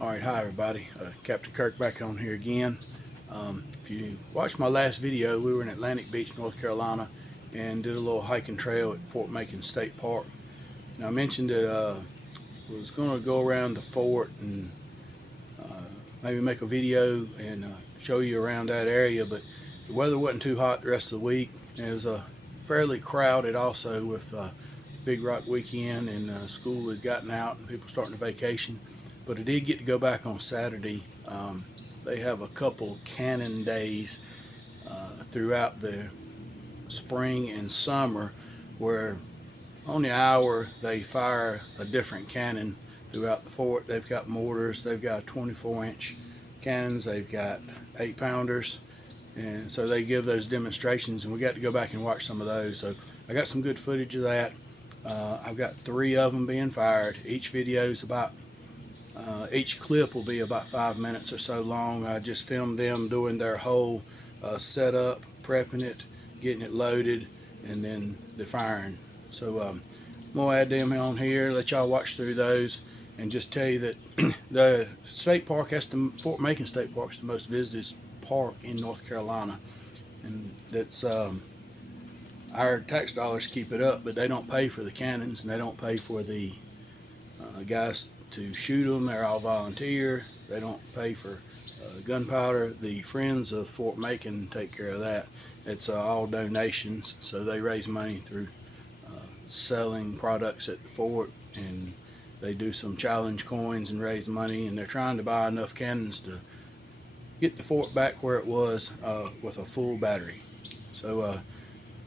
Alright, hi everybody. Captain Kirk back on here again. If you watched my last video, we were in Atlantic Beach, North Carolina, and did a little hiking trail at Fort Macon State Park. Now I mentioned that I was going to go around the fort and maybe make a video and show you around that area, but the weather wasn't too hot the rest of the week. It was fairly crowded also with Big Rock weekend, and school had gotten out and people starting to vacation. But I did get to go back on Saturday. They have a couple cannon days throughout the spring and summer where on the hour they fire a different cannon throughout the fort. They've got mortars, they've got 24-inch cannons, they've got 8-pounders, and so they give those demonstrations, and we got to go back and watch some of those. So I got some good footage of that. I've got 3 of them being fired. Each video is about each clip will be about 5 minutes or so long. I just filmed them doing their whole setup, prepping it, getting it loaded, and then the firing. So I'm gonna add them on here, let y'all watch through those, and just tell you that the state park, Fort Macon State Park, is the most visited park in North Carolina, and that's our tax dollars keep it up, but they don't pay for the cannons and they don't pay for the guys to shoot them. They're all volunteer. They don't pay for gunpowder. The Friends of Fort Macon take care of that. It's all donations, so they raise money through selling products at the fort, and they do some challenge coins and raise money, and they're trying to buy enough cannons to get the fort back where it was with a full battery. So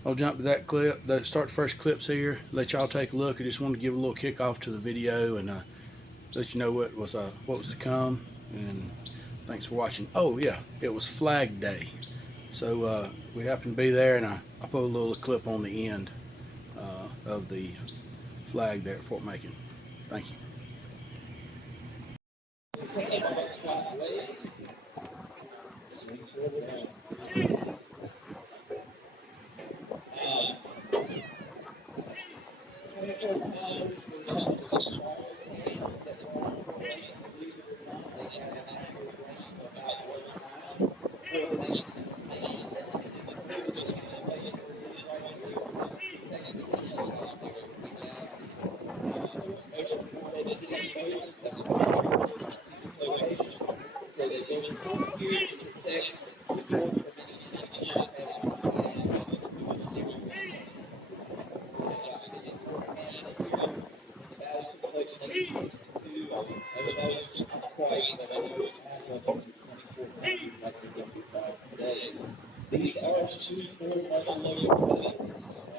I'll jump to that clip, start the first clips here, let y'all take a look. I just wanted to give a little kickoff to the video and let you know what was to come, and thanks for watching. Oh yeah, it was Flag Day, so we happened to be there, and I put a little clip on the end of the flag there at Fort Macon. Thank you. These are 2 full muzzleloader weapons.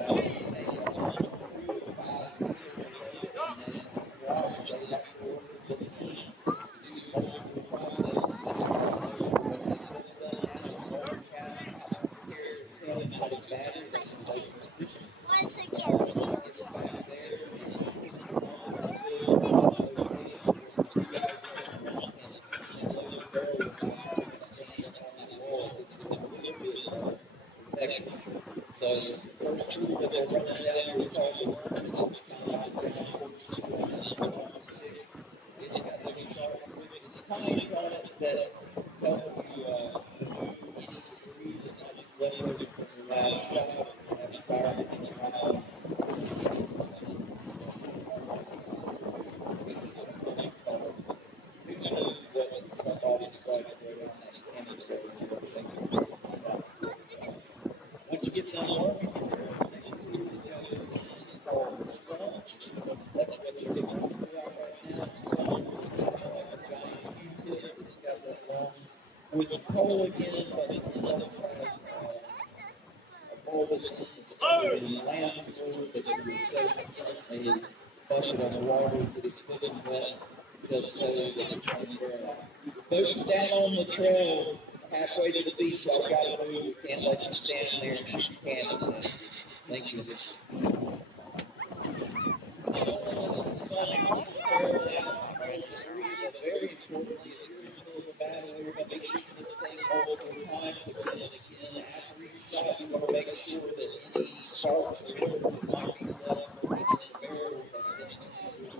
So the first 2 that they're running down here called the worm. It's got those sharp tines on it that help you remove any debris that might be left over from your last shot after firing any round. Who knows what somebody's like right on that camera, so once you get done working, it's all sponge. That's what they're doing right now. Sponge is like a giant Q-tip. It's got that long wooden pole again, but another price. A bulbous lamp that you set a bucket on the water that it couldn't wet, just so that it can burn. Folks down on the trail halfway to the beach, I've got to move. Can't let you stand there and shoot cannons. Thank you. Very importantly, if you're in the middle of a battle, you're going to be shooting this thing multiple times again and again. After each shot, you want to make sure that any sparks or whatever that might be left working in the barrel have been extinguished.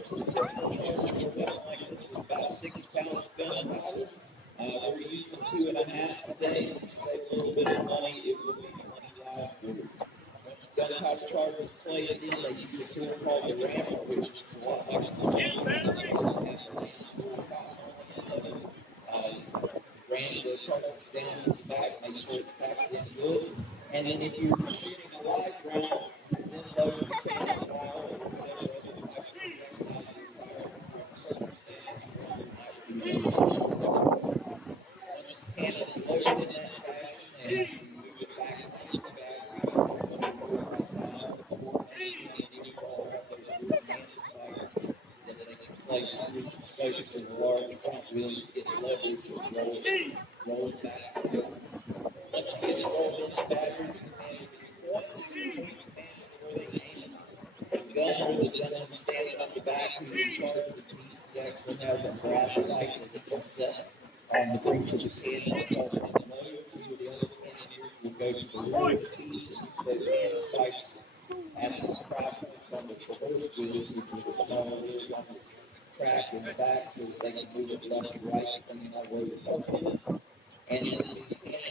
typical charge for a weapon like this is about 6 pounds gunpowder. We're using 2.5 today to save a little bit of money. It will be plenty loud for you. Once the gunpowder charge is placed in, they use a tool called the rammer, which is a lot like a sling, which is like a little kind of sand tool cotton on the end of it. Ram the cartridge down to the back, make sure it's packed in good. And then if you're shooting a live round, you can then load the cannonball or whatever other type of projectile you're firing under circumstances you want to actually load. Once the cannon is loaded in that fashion, and you move it back into the battery, you can then they can place under the spokes of the large front wheels to get leverage and roll it back together. Once you get it rolled in the battery, you command it to point the pants where they aim it. The gunner, the gentleman standing on the back who's in charge of the piece, actually has a brass sight that he can set on the breech of the cannon called an load. Two of the other cannoneers will go to the rear of the piece and use those hand spikes at the supply points on the traverse wheels, which are the smaller wheels on the track in the back, so that they can move it left to right depending on where the target is. And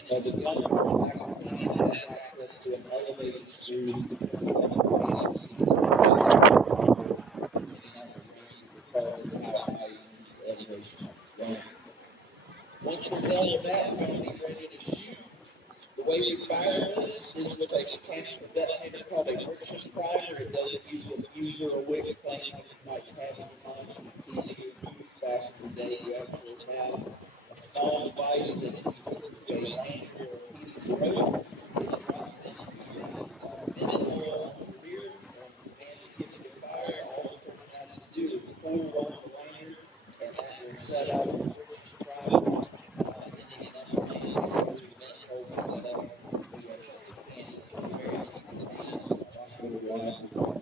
then the gunner on the back of the cannon has access to an elevated screw to turn the other cannons depending on the range of the target or how high you use the elevation on the gun. Once you're done with that, we're going to be ready to shoot. The way we fire this is with a mechanical detonator called a friction primer. It doesn't use a fuse or a wick thing like you might have in your mind on TV or movies back in the day. You actually have a small device that if you hook to a lanyard or a piece of rope, it drops into the vent oil on the rear. On command to give it a fire, all the person has to do is pull on the lanyard, and that will set off the friction primer, sending it up and through the vent hole to set up the can. It's very easy to do. It's just like a little rod.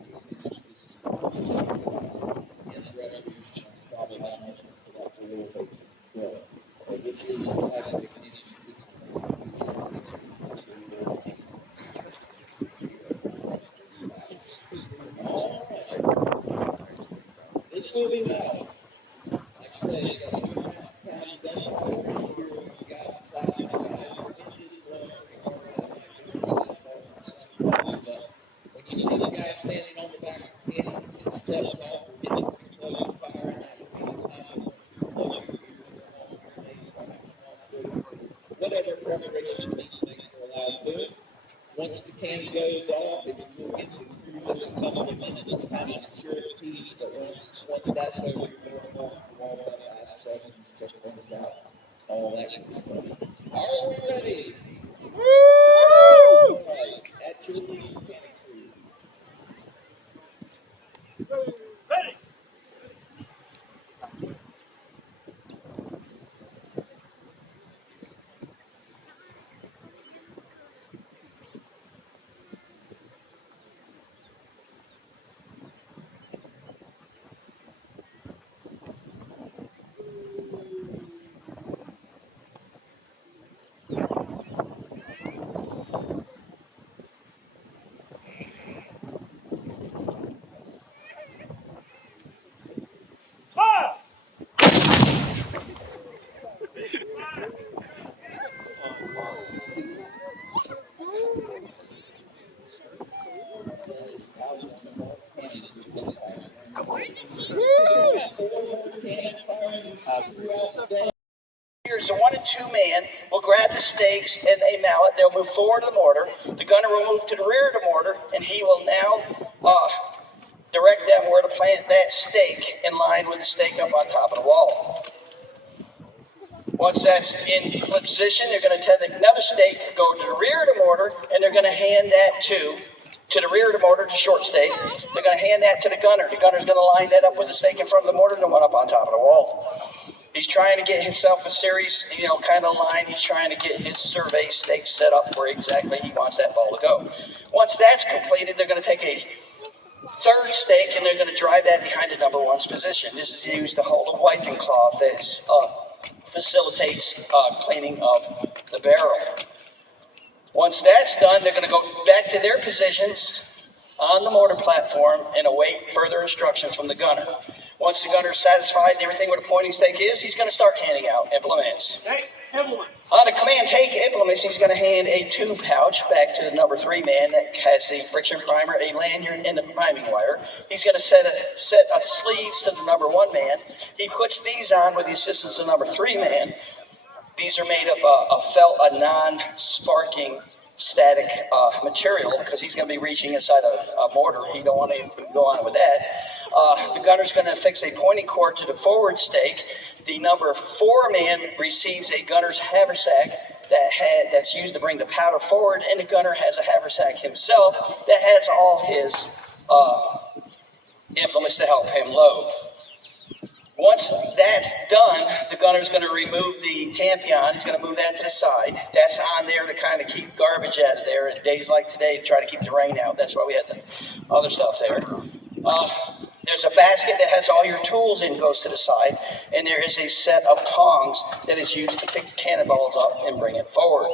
This is in the revolution. Probably not much until like the little baby 12. So this is the type of ignition system that we all right. This will be loud. Like I say, it's got 2.5 pounds of gunpowder in here. We've got cloudy skies. The wind is blowing pretty hard out here during the sun part and sun close. But when you see the guy standing on the back of the cannon, it steps off or getting pretty close to fire, and that would be the time to close your ears, turn on your hearing aids, watch your small children, whatever preparation you need to make for a loud boom. Once the cannon goes off, if you will give the crew just a couple of minutes to kind of secure the piece, but once that's over, you're more than welcome to walk up, ask questions, check things out, all that good stuff. Are we ready? Woo! All right, at your lead, cannon crew. Ready! Here's a 1 and 2 man will grab the stakes and a mallet. They'll move forward to the mortar. The gunner will move to the rear of the mortar, and he will now direct them where to plant that stake in line with the stake up on top of the wall. Once that's in position, they're going to tell another stake to go to the rear of the mortar, and they're going to hand that to the rear of the mortar, to short stake. They're going to hand that to the gunner. The gunner's going to line that up with the stake in front of the mortar and the one up on top of the wall. He's trying to get himself a series, kind of line. He's trying to get his survey stake set up where exactly he wants that ball to go. Once that's completed, they're going to take a third stake and they're going to drive that behind the number one's position. This is used to hold a wiping cloth that facilitates cleaning of the barrel. Once that's done, they're going to go back to their positions on the mortar platform and await further instructions from the gunner. Once the gunner is satisfied and everything what a pointing stake is, he's going to start handing out implements. On the command take implements, he's going to hand a tube pouch back to the number 3 man that has the friction primer, a lanyard, and the priming wire. He's going to set a sleeves to the number 1 man. He puts these on with the assistance of the number 3 man. These are made of a non-sparking static material because he's going to be reaching inside a mortar. He don't want anything to go on with that. The gunner's going to affix a pointing cord to the forward stake. The number 4 man receives a gunner's haversack that's used to bring the powder forward, and the gunner has a haversack himself that has all his implements to help him load. Once that's done, the gunner's going to remove the tampion. He's going to move that to the side. That's on there to kind of keep garbage out of there in days like today to try to keep the rain out. That's why we had the other stuff there. There's a basket that has all your tools in, goes to the side, and there is a set of tongs that is used to pick cannonballs up and bring it forward.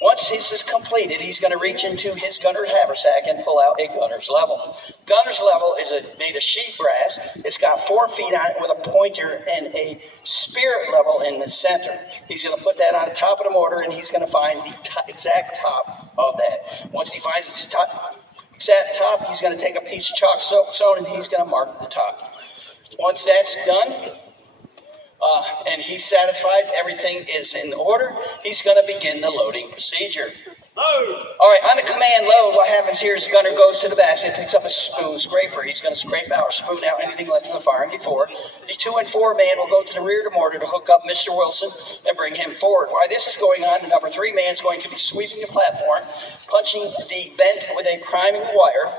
Once this is completed, he's going to reach into his gunner's haversack and pull out a gunner's level. Gunner's level is made of sheet brass. It's got 4 feet on it with a pointer and a spirit level in the center. He's going to put that on the top of the mortar, and he's going to find the exact top of that. Once he finds its exact top, he's going to take a piece of chalk stone and he's going to mark the top. Once that's done, and he's satisfied everything is in order, he's going to begin the loading procedure. Load! All right, on the command load, what happens here is the gunner goes to the basket, picks up a spoon scraper. He's going to scrape out or spoon out anything left in the firing before. The 2 and 4 man will go to the rear of the mortar to hook up Mr. Wilson and bring him forward. While this is going on, the number 3 man is going to be sweeping the platform, punching the vent with a priming wire,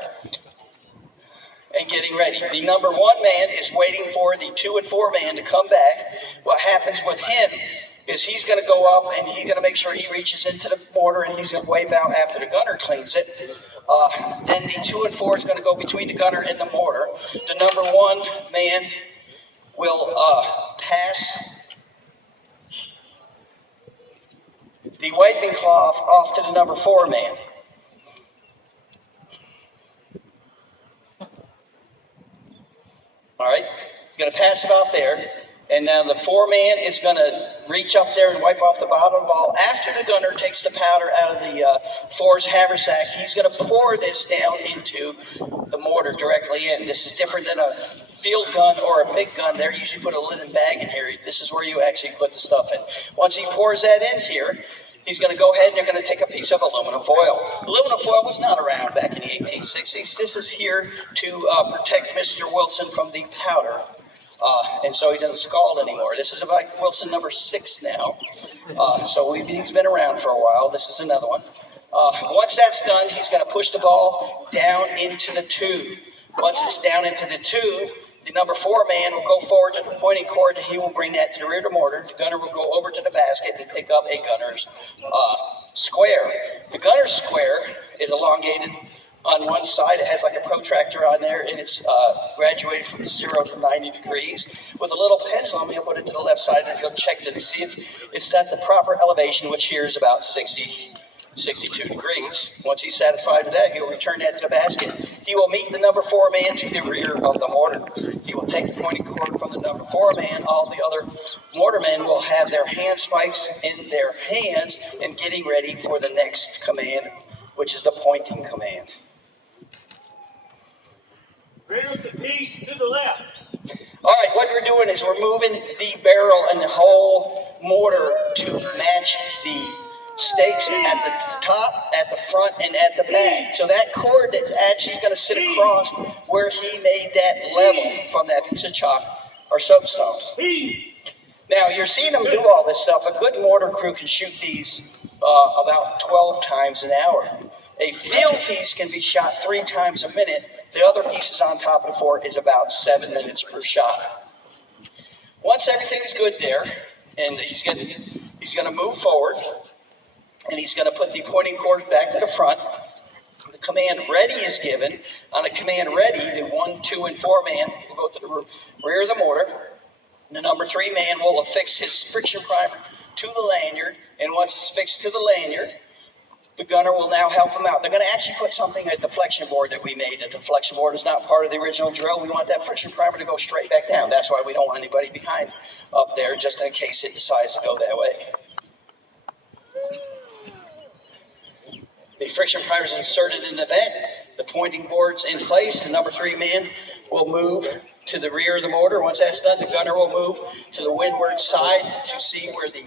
and getting ready. The number 1 man is waiting for the 2 and 4 man to come back. What happens with him is he's going to go up and he's going to make sure he reaches into the mortar and he's going to wave out after the gunner cleans it. Then the 2 and 4 is going to go between the gunner and the mortar. The number 1 man will pass the wiping cloth off to the number 4 man. All right, he's going to pass it off there. And now the 4 man is going to reach up there and wipe off the bottom of the ball. After the gunner takes the powder out of the 4's haversack, he's going to pour this down into the mortar directly in. This is different than a field gun or a big gun. They usually put a linen bag in here. This is where you actually put the stuff in. Once he pours that in here, he's going to go ahead and they're going to take a piece of aluminum foil. Aluminum foil was not around back in the 1860s. This is here to protect Mr. Wilson from the powder. And so he doesn't scald anymore. This is about Wilson number 6 now. So he's been around for a while. This is another one. Once that's done, he's going to push the ball down into the tube. Once it's down into the tube, the number 4 man will go forward to the pointing cord and he will bring that to the rear of the mortar. The gunner will go over to the basket and pick up a gunner's square. The gunner's square is elongated on one side. It has like a protractor on there, and it's graduated from 0 to 90 degrees. With a little pendulum, he'll put it to the left side and he'll check to see if it's at the proper elevation, which here is about 62 degrees. Once he's satisfied with that, he'll return that to the basket. He will meet the number 4 man to the rear of the mortar. He will take the pointing cord from the number 4 man. All the other mortarmen will have their hand spikes in their hands and getting ready for the next command, which is the pointing command. Bring up the piece to the left. All right, what we're doing is we're moving the barrel and the whole mortar to match the stakes at the top, at the front, and at the back. So that cord that's actually going to sit across where he made that level from that piece of chalk or soapstone. Now, you're seeing them do all this stuff. A good mortar crew can shoot these about 12 times an hour. A field piece can be shot 3 times a minute. The other pieces on top of the fort is about 7 minutes per shot. Once everything's good there, and he's going to move forward, and he's going to put the pointing cord back to the front. The command ready is given. On the command ready, the 1, 2, and 4 man will go to the rear of the mortar. The number 3 man will affix his friction primer to the lanyard, and once it's fixed to the lanyard, The gunner will now help them out. They're going to actually put something at the flexion board that we made. That the flexion board is not part of the original drill. We want that friction primer to go straight back down. That's why we don't want anybody behind up there, just in case it decides to go that way. The friction primer is inserted in the vent. The pointing board's in place. The number 3 man will move to the rear of the motor. Once that's done, the gunner will move to the windward side to see where the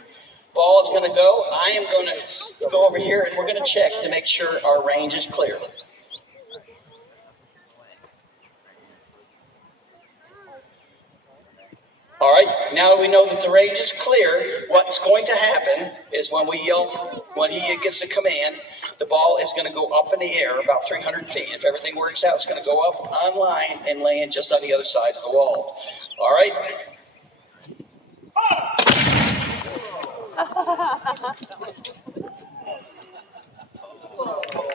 ball is going to go. I am going to go over here and we're going to check to make sure our range is clear. All right, now that we know that the range is clear, what's going to happen is when we yell, when he gets the command, the ball is going to go up in the air about 300 feet. If everything works out, it's going to go up on line and land just on the other side of the wall. All right?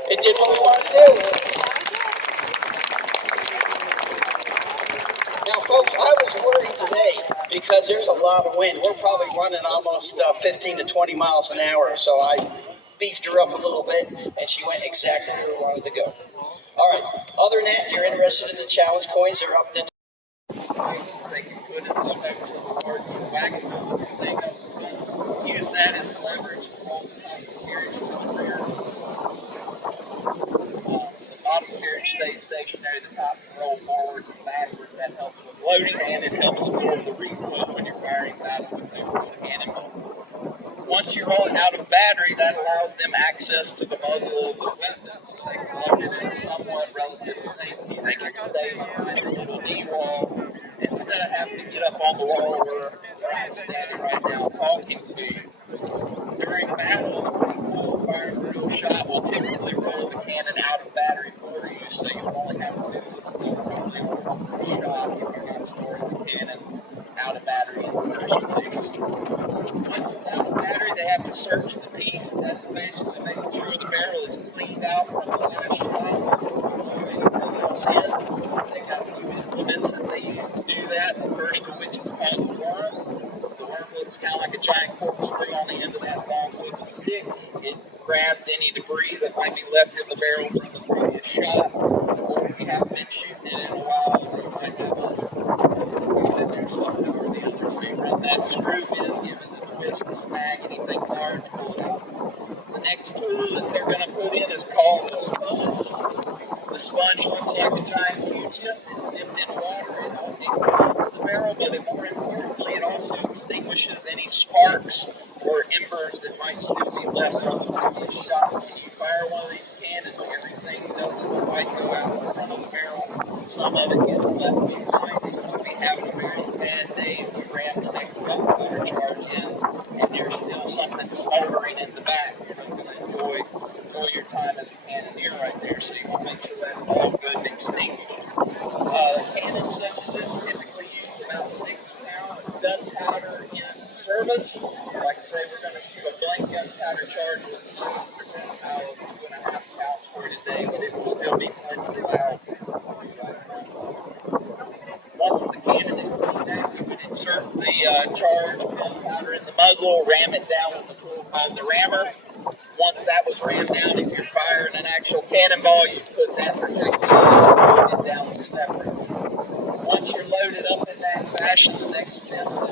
It did what we wanted to do. Now, folks, I was worried today because there's a lot of wind. We're probably running almost 15 to 20 miles an hour, so I beefed her up a little bit, and she went exactly where we wanted to go. All right, other than that, if you're interested in the challenge coins, they're up there. They can put in the specs of the large wagon thing. Use that as leverage for all the time carriage in the rear. The bottom carriage stays stationary, the top can roll forward and backward. That helps with loading, and it helps absorb the recoil when you're firing out of the cannonball. Once you roll it out of battery, that allows them access to the muzzle of the weapon, so they can load it in somewhat relative safety. They can stay behind the little knee wall instead of having to get up on the wall where I'm standing right now talking to you. During battle, the fire drill shot will typically roll the cannon out of battery for you, so you'll only have to do this probably on the first shot if you're not storing the cannon out of battery in the first place. Once it's out of battery, they have to search the piece. That's basically making sure the barrel is cleaned out from the last shot. They got a few implements that they use to do that. The first of which is called the worm. The worm looks kind of like a giant corkscrew on the end of that long wooden stick. It grabs any debris that might be left in the barrel from the previous shot. Or if you haven't been shooting it in a while, you might have a in there something or the other. So you run that screw in, give it a twist to snag anything large, pull it out. The next tool that they're going to put in is called the sponge. The sponge looks like a giant Q-tip. It's dipped in water. It cleans the barrel, but more importantly, it also extinguishes any sparks or embers that might still be left from the previous shot. When you fire one of these cannons, everything doesn't quite go out in front of the barrel. Some of it gets left behind, and you'll be having a very bad day if you ram the next gunpowder charge in, and there's still something smoldering in the back. You're not going to enjoy your time as a cannoneer right there, so you want to make sure that's all good and extinguished. Cannons such as this typically use about 6 pounds of gunpowder in service. Like I say, we're going to do a blank gunpowder charge with 0% power of 2.5 pounds for today, but it will still be plenty loud. Once the cannon is cleaned out, you would insert the charge gunpowder in the muzzle, ram it down with the tool called the rammer. Once that was rammed down, if you're firing an actual cannonball, you put that projectile and put it down separate. Once you're loaded up in that fashion, the next step is to go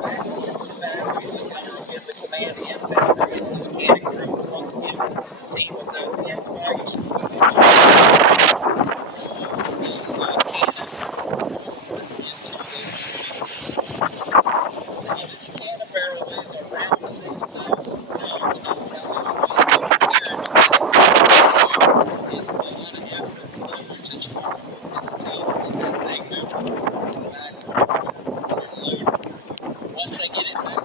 back into battery. The gunner will give the command in battery, and this cannon crew will want to give the team with those end spikes Now, this cannon barrel weighs around 6,000 pounds. Once they get it back,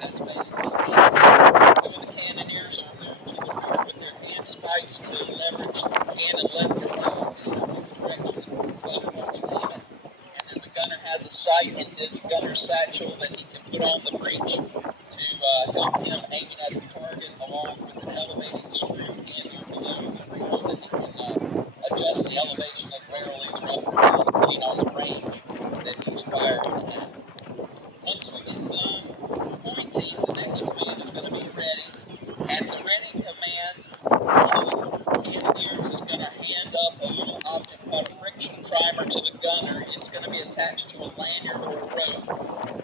that's basically it. The cannoneers will move to the rear with their hand spikes to leverage the cannon left or right in which direction the gunner wants to aim it. And then the gunner has a sight in his gunner's satchel that he can put on the breech to help him aiming at the target, along with an elevating screw and below the breech that he can adjust the elevation of the barrel either up or down depending on the range that he's firing at. Once we get done pointing, the next command is going to be ready. attached to a lanyard or a rope.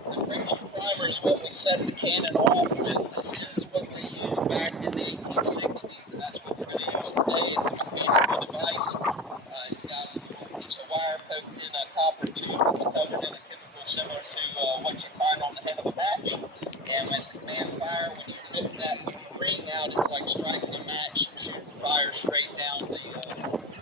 The friction primer is what we set the cannon off with. This is what they used back in the 1860s, and that's what we're going to use today. It's a mechanical device. It's got a little piece of wire poked in a copper tube that's covered in a chemical similar to what you find on the head of a match. And when the command fire, when you rip that ring out, it's like striking a match and shooting fire straight down the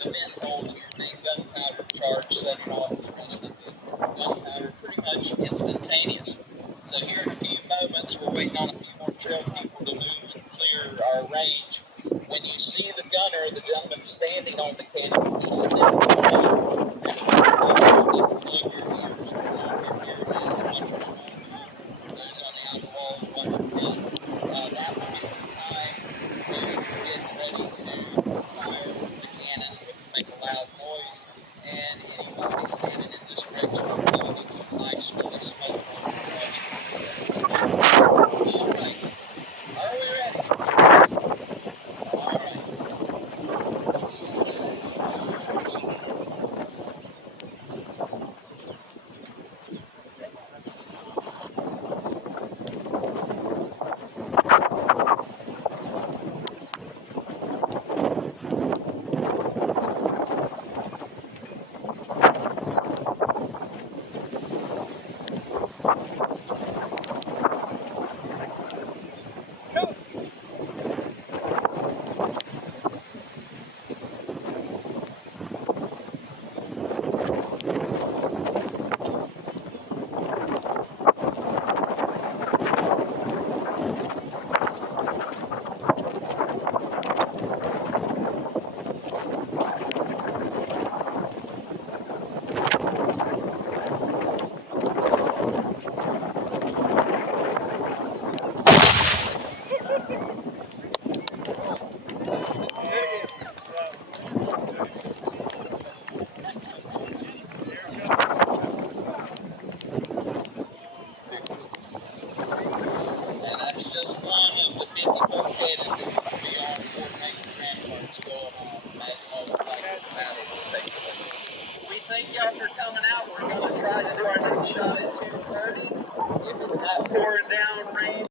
vent hole to your main gunpowder charge, setting off the rest of the gunpowder pretty much instantaneous. So here in a few moments, we're waiting on a few more trail people to move and clear our range. When you see the gunner, the gentleman standing on the cannon, he steps off and plug your ears, turn on your ear and watch your small tube. Those on the outer walls, watch your feet. That will give you time to get ready to fire the cannon, which will make a loud noise. And anybody standing in this direction will really get some nice smelly smoke on your cross. All right. Are we ready? All right. And that's just one of the 54 cannons that will be our Fort Macon ramparts going off. Imagine all the types of battle will take place. We thank y'all for coming out. We're going to try to do our next shot at 2:30. If it's not pouring down rain,